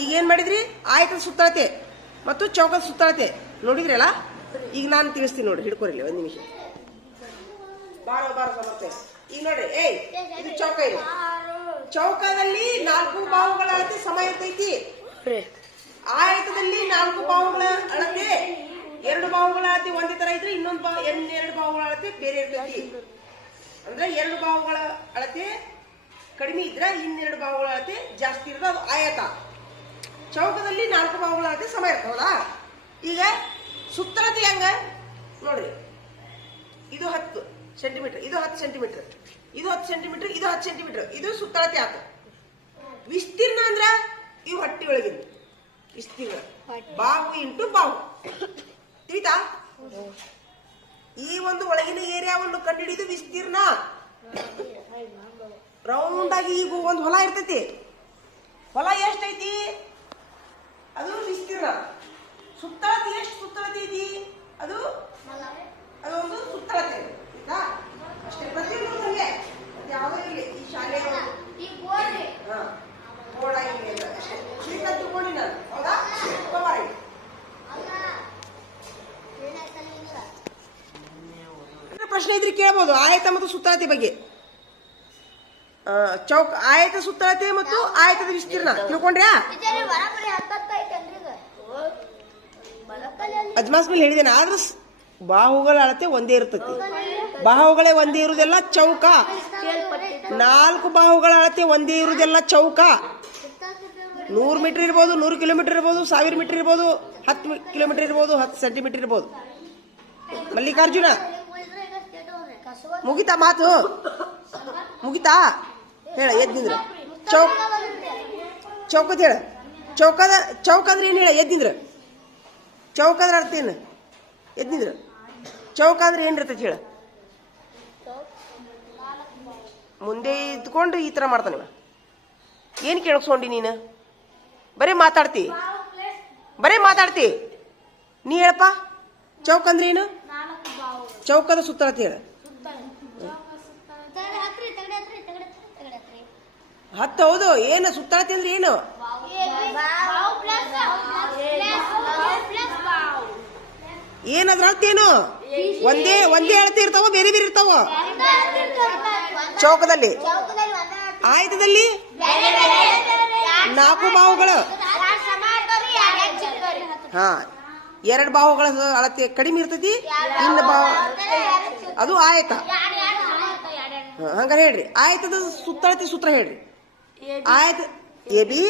ಈಗ ಏನ್ ಮಾಡಿದ್ರಿ? ಆಯತದ ಸುತ್ತಳತೆ ಮತ್ತು ಚೌಕದ ಸುತ್ತಳತೆ ನೋಡಿದ್ರಲ್ಲ. ಈಗ ನಾನು ತಿಳಿಸ್ತೀನಿ ನೋಡಿ, ಹಿಡ್ಕೊರಿಲ್ಲ ಒಂದ್ ನಿಮಿಷ. ಬಾರ ಸಮಸ್ಯೆ. ಈಗ ನೋಡ್ರಿ, ಇದು ಚೌಕ ಇದೆ. ಚೌಕದಲ್ಲಿ 4 ಬಾಹುಗಳ ಅಳತೆ ಸಮ ಇರ್ತೈತಿ. ಆಯತದಲ್ಲಿ 4 ಬಾಹುಗಳ ಅಳತೆ, 2 ಬಾಹುಗಳ ಅಳತೆ ಒಂದೇ ತರ ಇದ್ರೆ ಇನ್ನೊಂದು 2 ಬಾಹುಗಳ ಅಳತೆ ಬೇರೆ ಇರ್ತೈತಿ. ಅಂದ್ರೆ 2 ಬಾಹುಗಳ ಅಳತೆ ಕಡಿಮೆ ಇದ್ರೆ ಇನ್ನೆರಡು ಬಾಹುಗಳ ಅಳತೆ ಜಾಸ್ತಿ ಇರೋದು, ಅದು ಆಯತ. ಚೌಕದಲ್ಲಿ 4 ಬಾಹುಗಳ ಅಳತೆ ಸಮ ಇರ್ತಾವಲ್ಲ. ಈಗ ಸುತ್ತಳತೆ ಹೆಂಗ ನೋಡ್ರಿ, ಇದು 10 ಸೆಂಟಿಮೀಟರ್, ಇದು 10 ಸೆಂಟಿಮೀಟರ್, ಇದು 10 ಸೆಂಟಿಮೀಟರ್, ಇದು 10 ಸೆಂಟಿಮೀಟರ್, ಇದು ಸುತ್ತಳತೆ ಆತ. ವಿಸ್ತೀರ್ಣ ಅಂದ್ರ ಇವು ಹಟ್ಟಿ ಒಳಗಿಂದ ವಿಸ್ತೀರ್ಣ, ಬಾಹು ಇಂಟು ಬಾಹು. ತಿಳಿತಾ? ಈ ಒಂದು ಒಳಗಿನ ಏರಿಯಾವನ್ನು ಕಂಡುಹಿಡಿದು ವಿಸ್ತೀರ್ಣ. ರೌಂಡ್ ಆಗಿ ಈಗ ಒಂದು ಹೊಲ ಇರ್ತೈತಿ, ಹೊಲ ಎಷ್ಟೈತಿ ಅದು ವಿಸ್ತೀರ್ಣ. ಸುತ್ತಳತೆ ಎಷ್ಟು ಸುತ್ತಳತೆ ಐತಿ ಅದೊಂದು ಸುತ್ತಳತೆ. ಅಷ್ಟೇ, ಪ್ರತಿಯೊಂದು ಹಂಗೆ ಯಾವುದೋ ಇಲ್ಲಿ ಈ ಶಾಲೆ ಬೋರ್ಡ್ ಆಗಿಲ್ಲ ಅಷ್ಟೇ. ಶ್ರೀಕಾಂತ್ ತಗೊಂಡಿ ನಾನು, ಹೌದಾ? ಪ್ರಶ್ನೆ ಇದ್ರೆ ಕೇಳಬಹುದು ಆಯತ ಮತ್ತು ಸುತ್ತಳತೆ ಬಗ್ಗೆ. ಚೌಕ ಆಯತ ಸುತ್ತಳತೆ ಮತ್ತು ಆಯತದ ವಿಸ್ತೀರ್ಣ ತಿಳ್ಕೊಂಡ್ರ್ಯಾ? ಅಜ್ಮಾಸ್ ಮೇಲೆ ಹೇಳಿದ್ದೇನೆ. ಆದ್ರೆ ಬಾಹುಗಳ ಅಳತೆ ಒಂದೇ ಇರ್ತತಿ. ಬಾಹುಗಳೇ ಒಂದೇ ಇರುವುದೆಲ್ಲ ಚೌಕ. 4 ಬಾಹುಗಳ ಅಳತೆ ಒಂದೇ ಇರುವುದೆಲ್ಲ ಚೌಕ. 100 ಮೀಟರ್ ಇರ್ಬೋದು, 100 ಕಿಲೋಮೀಟರ್ ಇರ್ಬೋದು, 1000 ಮೀಟರ್ ಇರ್ಬೋದು, 10 ಕಿಲೋಮೀಟರ್ ಇರ್ಬೋದು, 10 ಸೆಂಟಿಮೀಟರ್ ಇರ್ಬೋದು. ಮಲ್ಲಿಕಾರ್ಜುನ, ಮುಗಿತಾ ಮಾತು? ಮುಗಿತಾ? ಹೇಳ, ಎದ್ದಿಂದ್ರ ಚೌಕದ ಹೇಳ. ಚೌಕಂದ್ರೆ ಏನು ಹೇಳ? ಎದ್ದಿಂದ್ರ ಚೌಕದ್ರ ಅರ್ಥ ಏನು? ಎದ್ದಿಂದ್ರ ಚೌಕ ಅಂದ್ರೆ ಏನಿರ್ತೈತಿ ಹೇಳ? ಮುಂದೆ ಇದ್ಕೊಂಡು ಈ ತರ ಮಾಡ್ತಾನೆ. ಏನ್ ಕೇಳಿಸ್ಕೊಂಡಿ ನೀನು? ಬರೇ ಮಾತಾಡ್ತಿ ನೀ ಹೇಳಪ್ಪ. ಚೌಕ ಅಂದ್ರೆ ಏನು? ಚೌಕದ ಸುತ್ತಳತೆ ಹೇಳ. 10 ಹೌದು. ಏನು ಸುತ್ತಳತೆ ಅಂದ್ರೆ ಏನು? ಏನದ್ರ ಅರ್ಥ ಏನು? ಒಂದೇ ಅಳತೆ ಇರ್ತಾವ, ಬೇರೆ ಬೇರೆ ಇರ್ತಾವ ಚೌಕದಲ್ಲಿ. ಆಯತದಲ್ಲಿ 4 ಬಾಹುಗಳು. 2 ಬಾಹುಗಳ ಅಳತೆ ಕಡಿಮೆ ಇರ್ತೈತಿ, ಇನ್ನು ಬಾಹು ಅದು ಆಯತ. ಹಂಗಾರೆ ಹೇಳ್ರಿ, ಆಯತದ ಸುತ್ತಳತೆ ಸೂತ್ರ ಹೇಳ್ರಿ. ಆಯತ ಎ ಬಿ